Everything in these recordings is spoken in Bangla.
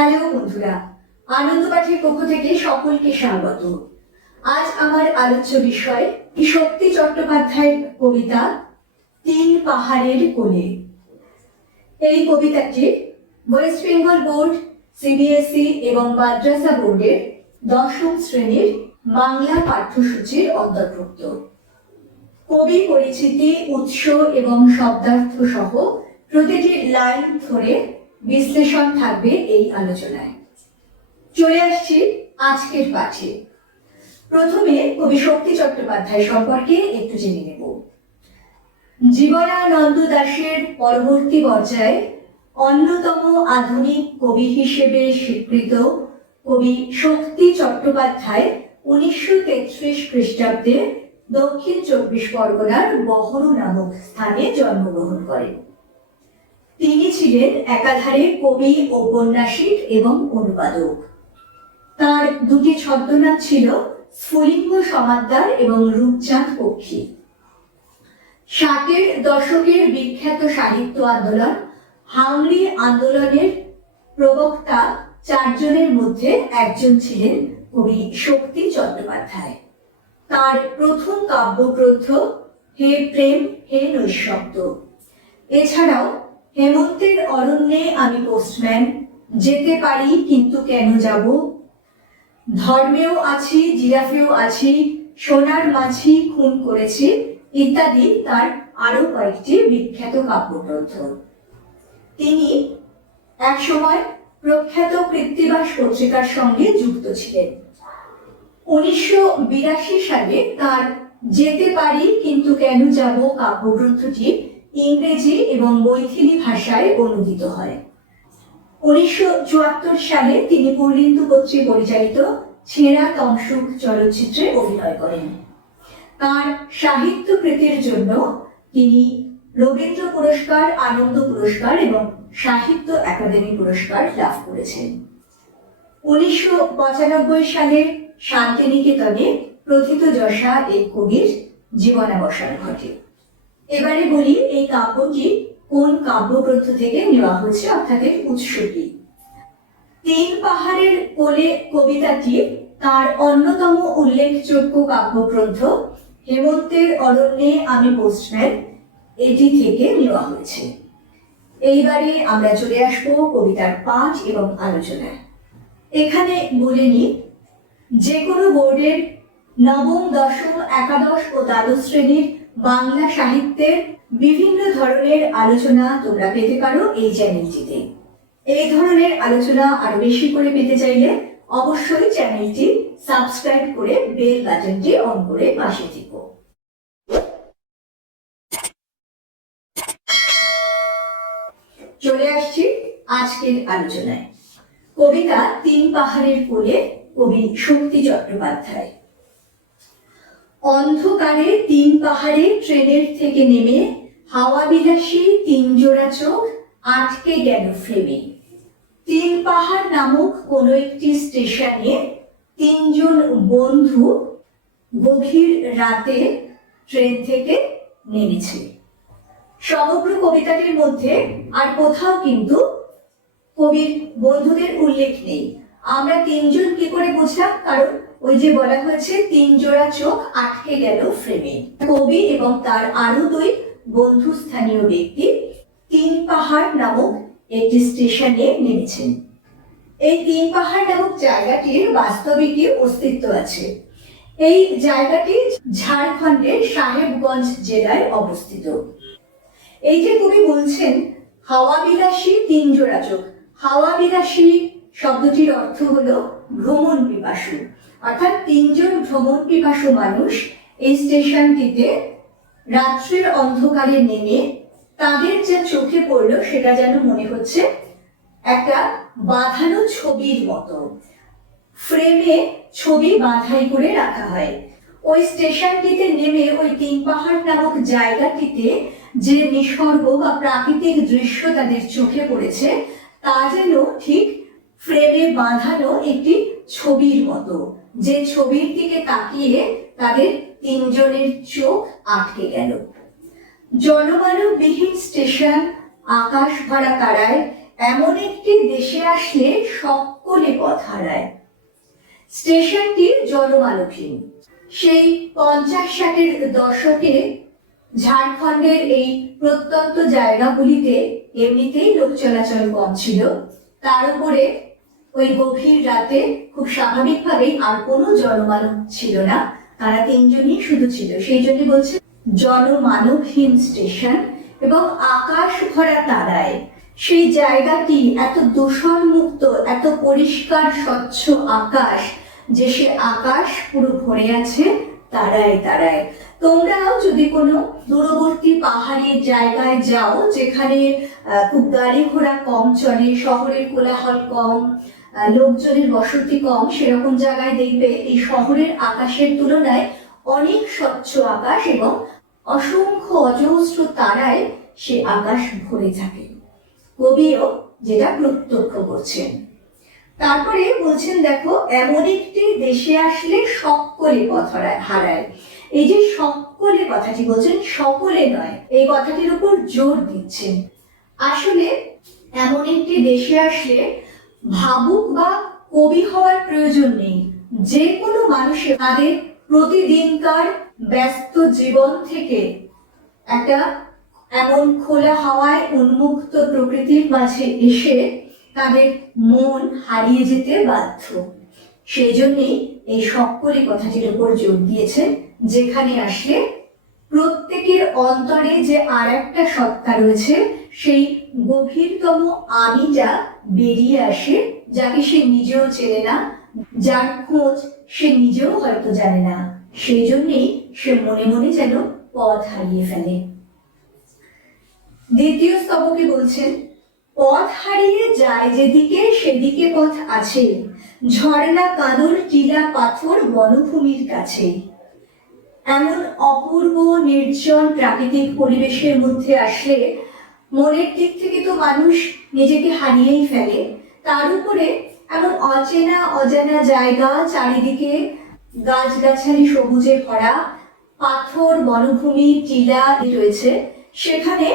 হ্যালো বন্ধুরা, আনন্দ পাঠের পক্ষ থেকে সকলকে স্বাগত। আজ আমার আলোচ্য বিষয় শক্তি চট্টোপাধ্যায়ের কবিতা, তিন পাহাড়ের কোলে। এই কবিতাটি ওয়েস্ট বেঙ্গল বোর্ড, সিবিএসই এবং মাদ্রাসা বোর্ডের দশম শ্রেণির বাংলা পাঠ্যসূচির অন্তর্ভুক্ত। কবি পরিচিতি, উৎস এবং শব্দার্থ সহ প্রতিটি লাইন ধরে বিশ্লেষণ থাকবে এই আলোচনায়। চলে আসছি আজকের পাঠে। প্রথমে কবি শক্তি চট্টোপাধ্যায় সম্পর্কে একটু জেনে নেব। জীবনানন্দ দাশের পরবর্তী পর্যায়ে অন্যতম আধুনিক কবি হিসেবে স্বীকৃত কবি শক্তি চট্টোপাধ্যায় উনিশশো তেত্রিশ খ্রিস্টাব্দে দক্ষিণ চব্বিশ পরগনার বহরু নামক স্থানে জন্মগ্রহণ করেন। তিনি ছিলেন একাধারে কবি ঔপন্যাসিক এবং অনুবাদক। তার দুটি ছদ্মনাম ছিল স্ফুলিঙ্গ সমাদ্দার এবং রূপচাঁদ পক্ষী। ষাটের দশকের বিখ্যাত সাহিত্য আন্দোলন, হাংরি আন্দোলনের প্রবক্তা চারজনের মধ্যে একজন ছিলেন কবি শক্তি চট্টোপাধ্যায়। তার প্রথম কাব্যগ্রন্থ, হে প্রেম, হে নৈশব্দ। এছাড়াও হেমন্তের অরণ্যে আমি পোস্টম্যান যেতে পারি কিন্তু কেন যাব? ধর্মেও আছি, জিরাফেও আছি, সোনার মাছি খুন করেছি, ইত্যাদি তার আরও কয়েকটি বিখ্যাত কাব্যগ্রন্থ। তিনি একসময় প্রখ্যাত কৃত্তিবাস পত্রিকার সঙ্গে যুক্ত ছিলেন। উনিশশো বিরাশি সালে তার যেতে পারি কিন্তু কেন যাব কাব্যগ্রন্থটি ইংরেজি এবং মৈথিলি ভাষায় অনুদিত হয়। উনিশশো চুয়াত্তর সালে তিনি পূর্ণিন্দু কর্তৃক পরিচালিত ছেঁড়া তমসুক চলচ্চিত্রে অভিনয় করেন। তার সাহিত্য কৃতির জন্য তিনি রবীন্দ্র পুরস্কার, আনন্দ পুরস্কার এবং সাহিত্য একাডেমি পুরস্কার লাভ করেছেন। উনিশশো পঁচানব্বই সালে শান্তিনিকেতনে প্রথিত যশা এই কবির জীবনাবসান ঘটে। এবারে বলি, এই কাব্যটি কোন কাব্যগ্রন্থ থেকে নেওয়া হয়েছে? অর্থাৎ এর উৎস কি? তিন পাহাড়ের কোলে কবিতাটি তার অন্যতম উল্লেখযোগ্য কাব্যগ্রন্থ হেমন্তের অরণ্যে আমি পোস্টম্যান এটি থেকে নেওয়া হয়েছে। এইবারে আমরা চলে আসব কবিতার পাঠ এবং আলোচনায়। এখানে বলে নিই, যে কোনো বোর্ডের নবম, দশম, একাদশ ও দ্বাদশ শ্রেণির বাংলা সাহিত্যের বিভিন্ন ধরনের আলোচনা তোমরা পেতে পারো এই চ্যানেলটিতে। এই ধরনের আলোচনা আরও বেশি করে পেতে চাইলে অবশ্যই চ্যানেলটি সাবস্ক্রাইব করে বেল বাটনটি অন করে পাশে থেকো। চলে আসছি আজকের আলোচনায়। কবিতা তিন পাহাড়ের কোলে কবি শক্তি চট্টোপাধ্যায়। অন্ধকারে তিন পাহাড়ে ট্রেনের থেকে নেমে হাওয়া বিলাসী তিন জোড়া চোখ আটকে গেল ফ্রেমে। তিন পাহাড় নামক কোনো একটি স্টেশনে তিনজন বন্ধু গভীর রাতে ট্রেন থেকে নেমেছে। সমগ্র কবিতাটির মধ্যে আর কোথাও কিন্তু কবির বন্ধুদের উল্লেখ নেই। আমরা তিনজন কি করে বুঝলাম? কারণ ওই যে বলা হয়েছে, তিন জোড়া চোখ আটকে গেল ফ্রেমে। কবি এবং তার আরও দুই বন্ধু স্থানীয় ব্যক্তি তিন পাহাড় নামক একটি স্টেশনে নেমেছেন। এই তিন পাহাড় নামক জায়গাটির বাস্তবিকই অস্তিত্ব আছে। এই জায়গাটি ঝাড়খণ্ডের সাহেবগঞ্জ জেলায় অবস্থিত। এই যে কবি বলছেন হাওয়া বিলাসী তিন জোড়া চোখ। হাওয়া বিলাসী শব্দটির অর্থ হলো ভ্রমণ পিপাসু। অর্থাৎ তিনজন ভ্রমণ পিপাসু মানুষ এই স্টেশনটিতে রাত্রির অন্ধকারে নেমে তাদের যা চোখে পড়ল সেটা যেন মনে হচ্ছে একটা বাঁধানো ছবির মতো। ফ্রেমে ছবি বাঁধাই করে রাখা হয়। ওই স্টেশনটিতে নেমে ওই তিন পাহাড় নামক জায়গাটিতে যে নিসর্গ বা প্রাকৃতিক দৃশ্য তাদের চোখে পড়েছে, তা যেন ঠিক ফ্রেমে বাঁধানো একটি ছবির মতো। যে ছবির দিকে তাকিয়ে তাদের তিনজনের চোখ আটকে গেল। জনমানববিহীন স্টেশন, আকাশ ভরা তারায়, এমন একটি দেশে আসলে সকলে পথ হারায়। স্টেশনটি জনমানবহীন। সেই পঞ্চাশ ষাটের দশকে ঝাড়খণ্ডের এই প্রত্যন্ত জায়গাগুলিতে এমনিতেই লোক চলাচল কম ছিল। তার উপরে ওই গভীর রাতে খুব স্বাভাবিকভাবেই আর কোনো জনমানব ছিল না। তারা তিনজনই শুধু ছিল। সেই জন্য বলছে, জনমানবহীন স্টেশন এবং আকাশ ভরা তারায়। সেই জায়গাটি এত দূষণ মুক্ত এত পরিষ্কার, স্বচ্ছ আকাশ যে সে আকাশ পুরো ভরে আছে তারায় তারায়। তোমরাও যদি কোনো দূরবর্তী পাহাড়ের জায়গায় যাও, যেখানে খুব গাড়ি ঘোড়া কম চলে, শহরের কোলাহল কম লোকজনের বসতি কম, সেরকম জায়গায় দেখবে এই শহরের আকাশের তুলনায় অনেক স্বচ্ছ আকাশ এবং অসংখ্য অজস্র তারায় সে আকাশ ভরে থাকে। কবিও যেটা প্রত্যক্ষ করছেন। তারপরে বলছেন, দেখো, এমন একটি দেশে আসলে সকলে পথ হারায়- হারায়। এই যে সকলে কথাটি বলছেন, সকলে নয়, এই কথাটির উপর জোর দিচ্ছেন। আসলে এমন একটি দেশে আসলে ভাবুক বা কবি হওয়ার প্রয়োজন নেই। যে কোনো মানুষের তাদের প্রতিদিনকার ব্যস্ত জীবন থেকে একটা এমন খোলা হাওয়ায় উন্মুক্ত প্রকৃতির মাঝে এসে তাদের মন হারিয়ে যেতে বাধ্য। সেই জন্যেই এই সকলে কথাটির উপর জোর দিয়েছেন যেখানে আসলে প্রত্যেকের অন্তরে যে আর একটা সত্তা রয়েছে, সেই গভীরতম আমি যা বেরিয়ে আসে, যাকে সে নিজেও চেনে না, যার খোঁজ সে নিজেও হয়তো জানে না। সেই জন্যেই সে মনে মনে যেন পথ হারিয়ে ফেলে। দ্বিতীয় স্তবকে বলছেন, পথ হারিয়ে যায় যেদিকে সেদিকে পথ আছে। ঝর্ণা কাঁদর, টিলা পাথর, বনভূমির কাছে। এমন অপূর্ব নির্জন প্রাকৃতিক পরিবেশের মধ্যে আসলে মনের দিক থেকে তো মানুষ নিজেকে হারিয়েই ফেলে। তার উপরে এমন অচেনা, অজানা জায়গা চারিদিকে গাছগাছালি সবুজে ভরা, পাথর, বনভূমি, টিলা রয়েছে। সেখানে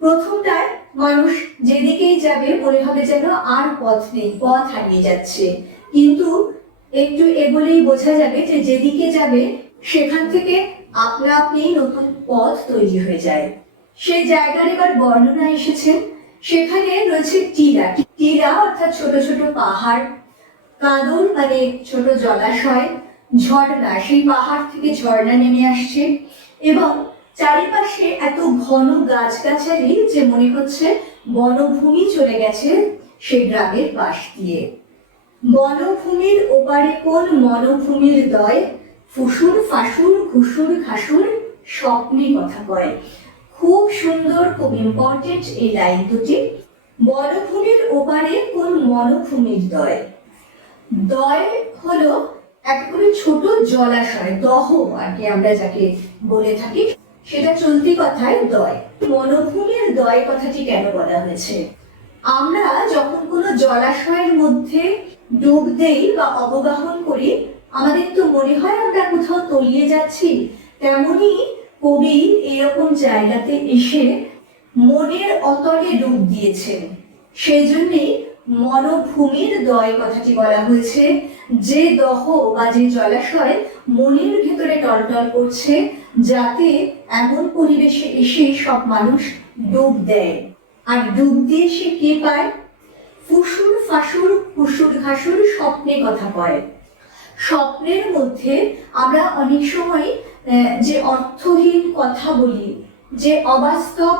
প্রথমটায় মানুষ যেদিকেই যাবে মনে হবে যেন আর পথ নেই, পথ হারিয়ে যাচ্ছে। কিন্তু একটু এগোলেই বোঝা যাবে যে যেদিকে যাবে সেখান থেকে আপনা আপনি নতুন পথ তৈরি হয়ে যায়। সেই জায়গার এবার বর্ণনা এসেছেন সেখানে রয়েছে টিলা। টিলা অর্থাৎ ছোট ছোট পাহাড়, কাঁদন মানে ছোট জলাশয়, ঝর্ণা। সেই পাহাড় থেকে ঝর্ণা নেমে আসছে এবং চারিপাশে এত ঘন গাছগাছালি যে মনে হচ্ছে বনভূমি চলে গেছে সেই গ্রামের পাশ দিয়ে। বনভূমির ওপারে কোন মনভূমির দয় ফুসুর, ফাসুর, ঘুসুর, ঘাসুর স্বপ্নে কথা কয়। খুব সুন্দর, খুব ইম্পর্টেন্ট এই লাইন দুটি। বনভূমির ওপারে কোন মনভূমির দয়? দয় হলো একেবারে ছোট জলাশয়, দহ আর কি আমরা যাকে বলে থাকি, সেটা চলতি কথায় দয়। মনভূমির দয় কথাটি কেন বলা হয়েছে? আমরা যখন কোনো জলাশয়ের মধ্যে ডুব দেই বা অবগাহন করি আমাদের তো মনে হয় আমরা কোথাও তলিয়ে যাচ্ছি। তেমনি কবি এরকম জায়গাতে এসে মনের অতলে ডুব দিয়েছেন সেই জন্যেই মনভূমির দয় কথাটি বলা হয়েছে, যে দহ বা যে জলাশয় মনের ভেতরে টলটল করছে, যাতে এমন পরিবেশে এসে সব মানুষ ডুব দেয়। আর ডুব দিয়ে সে কে পায়? ফুসুর ফাসুর, ফুসুর ঘাসুর স্বপ্নে কথা কয়। স্বপ্নের মধ্যে আমরা অনেক সময় যে অর্থহীন কথা বলি, যে অবাস্তব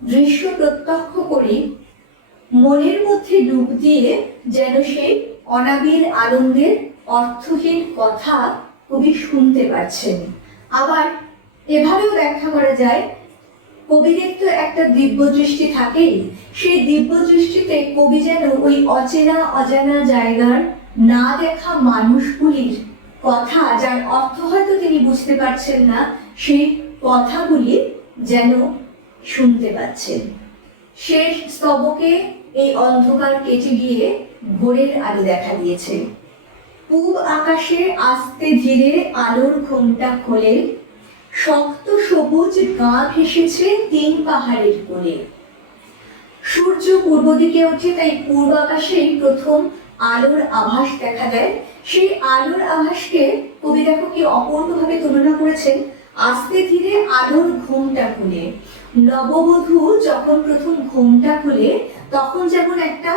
দৃশ্য প্রত্যক্ষ করি, মনের মধ্যে ডুব দিয়ে যেন সেই অনাবিল আনন্দের অর্থহীন কথা কবি শুনতে পাচ্ছেন আবার এভাবেও ব্যাখ্যা করা যায়, কবিদের তো একটা দিব্য দৃষ্টি থাকেই। সেই দিব্য দৃষ্টিতে কবি যেন ওই অচেনা অজানা জায়গার না দেখা মানুষগুলির কথা যার অর্থ হয়তো তিনি বুঝতে পারছেন না, সেই কথাগুলি যেন শুনতে পাচ্ছেন। শেষ স্তবকে এই অন্ধকার কেটে গিয়ে ভোরের আলো দেখা দিয়েছে। পূব আকাশে আস্তে ধীরে আলোর ঘোমটা খোলে। শক্ত সবুজ গা ভেসেছে তিন পাহাড়ের কোলে সূর্য পূর্ব দিকে ওঠে তাই পূর্ব আকাশেই প্রথম আলোর আভাস দেখা দেয়। সেই আলোর আভাসকে কবি দেখো কি অপূর্ণভাবে তুলনা করেছেন আস্তে ধীরে আলোর ঘুমটা খুলে। নববধূ যখন প্রথম ঘুমটা খুলে, তখন যেমন একটা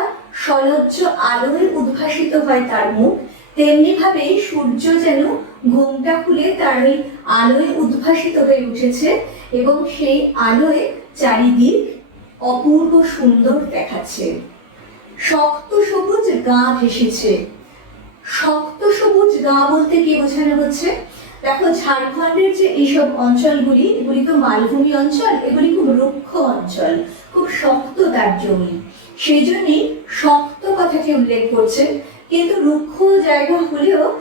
সলজ্জ আলোয় উদ্ভাসিত হয় তার মুখ, তেমনি ভাবে সূর্য যেন ঘুমটা খুলে তার ওই আলোয় উদ্ভাসিত হয়ে উঠেছে এবং সেই আলোয় চারিদিক অপূর্ব সুন্দর দেখাচ্ছে। শক্ত সবুজ গা ভেসেছে শক্ত সবুজ গা বলতে কি বোঝানো হচ্ছে? দেখো, ঝাড়খণ্ডের যে এইসব অঞ্চলগুলি, এগুলি তো মালভূমি অঞ্চল, এগুলি খুব রুক্ষ অঞ্চল, খুব শক্ত তার জমি। সেই জন্যই শক্ত কথাটি উল্লেখ করছেন কিন্তু রুক্ষ জায়গা হলেও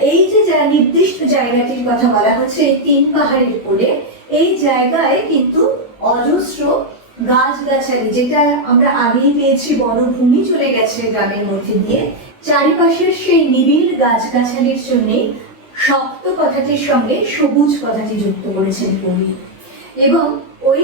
এই যে যা- নির্দিষ্ট জায়গাটির কথা বলা হচ্ছে, এই তিন পাহাড়ের কোলে এই জায়গায় কিন্তু অজস্র গাছগাছালি, যেটা আমরা আগেই পেয়েছি, বনভূমি চলে গেছে গ্রামের মধ্যে দিয়ে। চারিপাশের সেই নিবিড় গাছগাছালির জন্যে শক্ত কথাটির সঙ্গে সবুজ কথাটি যুক্ত করেছেন কবি এবং ওই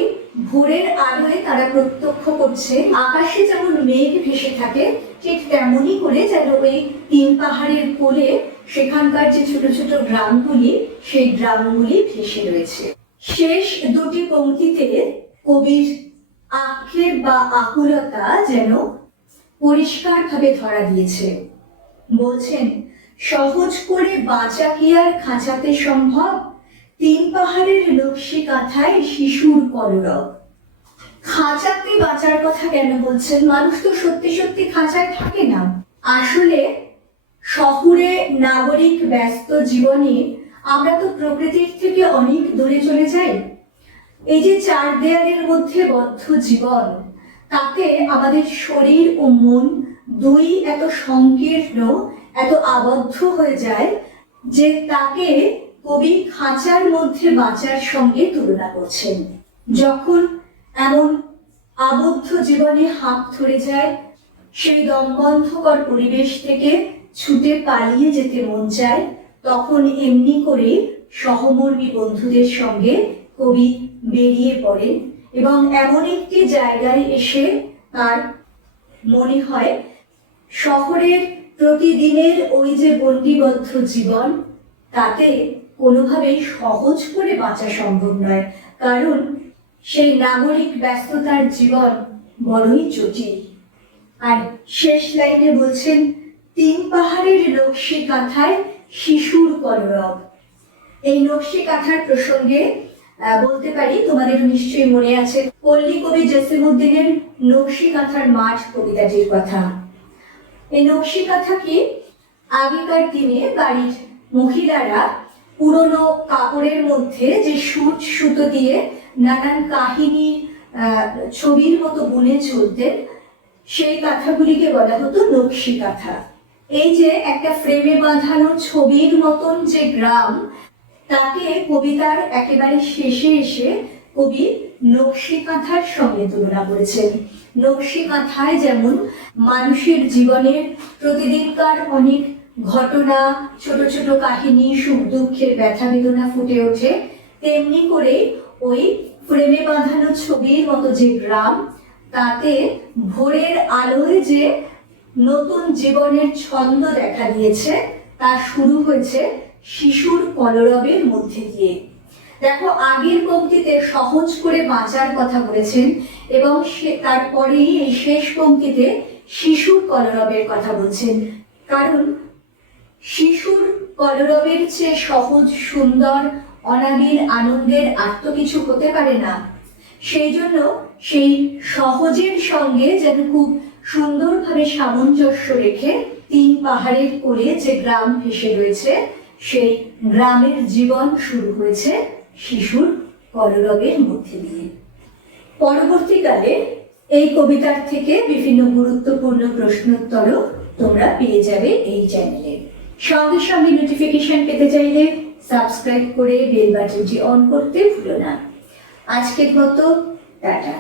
ভোরের আলোয় তারা প্রত্যক্ষ করছে, আকাশে যেমন মেঘ ভেসে থাকে, ঠিক তেমনই করে যেন ওই তিন পাহাড়ের কোলে সেখানকার যে ছোট ছোট গ্রামগুলি, সেই গ্রামগুলি ভেসে রয়েছে। শেষ দুটি পংক্তিতে কবির আক্ষেপ বা আকুলতা যেন পরিষ্কারভাবে ধরা দিয়েছে। বলছেন, সহজ করে বাঁচা কি আর খাঁচাতে সম্ভব? তিন পাহাড়ের নকশি কাঁথায় শিশুর কলরব। খাঁচাতে বাঁচার কথা কেন বলছেন? মানুষ তো সত্যি সত্যি খাঁচায় থাকে না। আসলে শহুরে নাগরিক ব্যস্ত জীবনে আমরা তো প্রকৃতির থেকে অনেক দূরে চলে যাই। এই যে চার দেয়ালের মধ্যে বদ্ধ জীবন, তাতে আমাদের শরীর ও মন দুই এত সংকীর্ণ, এত আবদ্ধ হয়ে যায় যে তাকে কবি খাঁচার মধ্যে বাঁচার সঙ্গে তুলনা করছেন। যখন এমন আবদ্ধ জীবনে হাত ধরে যায়, সেই দমবন্ধকর পরিবেশ থেকে ছুটে পালিয়ে যেতে মন চায়, তখন এমনি করে সহমর্মী বন্ধুদের সঙ্গে কবি বেরিয়ে পড়েন এবং এমন একটি জায়গায় এসে তার মনে হয়, শহরের প্রতিদিনের ওই যে বন্দিবদ্ধ জীবন, তাতে কোনোভাবেই সহজ করে বাঁচা সম্ভব নয়। কারণ সেই নাগরিক ব্যস্ততার জীবন বড়ই জটিল। আর শেষ লাইনে বলছেন, তিন পাহাড়ের নকশি কাঁথায় শিশুর কলরব। এই নকশি কাঁথার প্রসঙ্গে বলতে পারি, তোমাদের নিশ্চয়ই মনে আছে, পল্লী কবি জসিমুদ্দিনের নকশি কাঁথার মাঠ কবিতাটির কথা। এই নকশি কাঁথা কি? আগেকার দিনে বাড়ির মহিলারা পুরনো কাপড়ের মধ্যে যে সুচ সুতো দিয়ে নানান কাহিনী ছবির মতো বুনে চলতেন, সেই কাঁথাগুলিকে বলা হতো নকশি কাঁথা এই যে একটা ফ্রেমে বাঁধানো ছবির মতন যে গ্রাম তাকে কবিতার একেবারে শেষে এসে কবি নকশি কাঁথার সঙ্গে তুলনা করেছেন। নকশি কাঁথায় যেমন মানুষের জীবনের প্রতিদিনকার অনেক ঘটনা, ছোট ছোট কাহিনী, সুখ দুঃখের ব্যথা বেদনা ফুটে ওঠে, তেমনি করে ওই ফ্রেমে বাঁধানো ছবির মতো যে গ্রাম, তাতে ভোরের আলোয় যে নতুন জীবনের ছন্দ দেখা দিয়েছে, তা শুরু হয়েছে শিশুর কলরবের মধ্যে দিয়ে। দেখো, আগের পঙ্ক্তিতে সহজ করে বাঁচার কথা বলেছেন এবং সে তারপরেই এই শেষ পঙ্ক্তিতে শিশুর কলরবের কথা বলছেন। কারণ, শিশুর কলরবের চেয়ে সহজ, সুন্দর, অনাবিল আনন্দের আর তো কিছু হতে পারে না। সেই জন্য সেই সহজের সঙ্গে যেন খুব সুন্দরভাবে সামঞ্জস্য রেখে তিন পাহাড়ের কোলে যে গ্রাম ভেসে রয়েছে সেই গ্রামের জীবন শুরু হয়েছে শিশুর কলরবের মধ্যে দিয়ে। পরবর্তীকালে এই কবিতার থেকে বিভিন্ন গুরুত্বপূর্ণ প্রশ্নোত্তরও তোমরা পেয়ে যাবে এই চ্যানেলে সঙ্গে সঙ্গে নোটিফিকেশন পেতে চাইলে সাবস্ক্রাইব করে বেল বাটনটি অন করতে ভুলো না। আজকের মতো, টাটা।